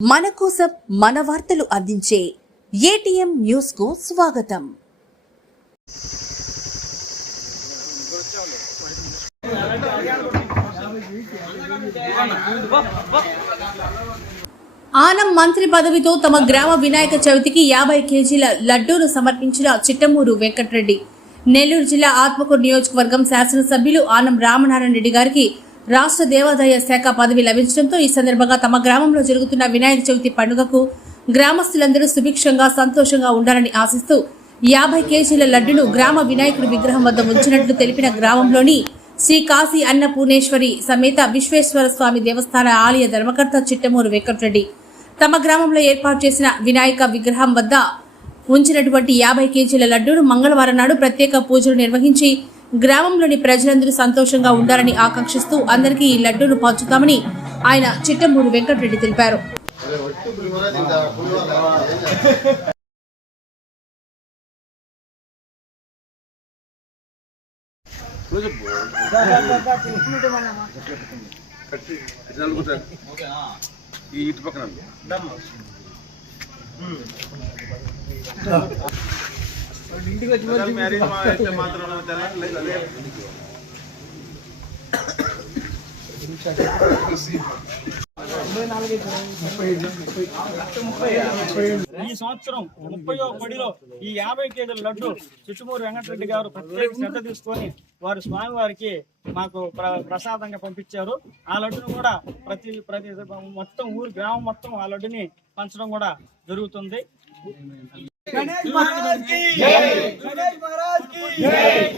మన కోసం మన వార్తలు అందించే ఏటీఎం న్యూస్కు స్వాగతం. ఆనం మంత్రి పదవితో తమ గ్రామ వినాయక చవితికి యాభై కేజీల లడ్డూను సమర్పించిన చిట్టమూరు వెంకటరెడ్డి. నెల్లూరు జిల్లా ఆత్మకూరు నియోజకవర్గం శాసనసభ్యులు ఆనం రామనారాయణ రెడ్డి గారికి రాష్ట్ర దేవాదాయ శాఖ పదవి లభించడంతో ఈ సందర్భంగా తమ గ్రామంలో జరుగుతున్న వినాయక చవితి పండుగకు గ్రామస్తులందరూ సుభిక్షంగా సంతోషంగా ఉండాలని ఆశిస్తూ యాభై కేజీల లడ్డును గ్రామ వినాయకుడి విగ్రహం వద్ద ఉంచినట్లు తెలిపిన గ్రామంలోని శ్రీ కాశీ అన్నపూర్ణేశ్వరి సమేత విశ్వేశ్వర స్వామి దేవస్థాన ఆలయ ధర్మకర్త చిట్టమూరు వెంకటరెడ్డి తమ గ్రామంలో ఏర్పాటు చేసిన వినాయక విగ్రహం వద్ద ఉంచినటువంటి యాభై కేజీల లడ్డూను మంగళవారం నాడు ప్రత్యేక పూజలు నిర్వహించి గ్రామంలోని ప్రజలందరూ సంతోషంగా ఉండాలని ఆకాంక్షిస్తూ అందరికీ ఈ లడ్డూను పంచుతామని ఆయన చిట్టమూరు వెంకటరెడ్డి తెలిపారు. ఈ ఇటు పక్కన ఈ సంవత్సరం ముప్పై బడిలో ఈ యాభై కేజీల లడ్డు చిట్టుమూరు వెంకటరెడ్డి గారు ప్రత్యేక శ్రద్ధ తీసుకొని వారు స్వామివారికి మాకు ప్ర- ప్రసాదంగా పంపించారు. ఆ లడ్డును కూడా ప్రతి ప్రతి మొత్తం ఊరు గ్రామం మొత్తం ఆ లడ్డుని పంచడం కూడా జరుగుతుంది. गणेश महाराज की। जय गणेश महाराज की। जय।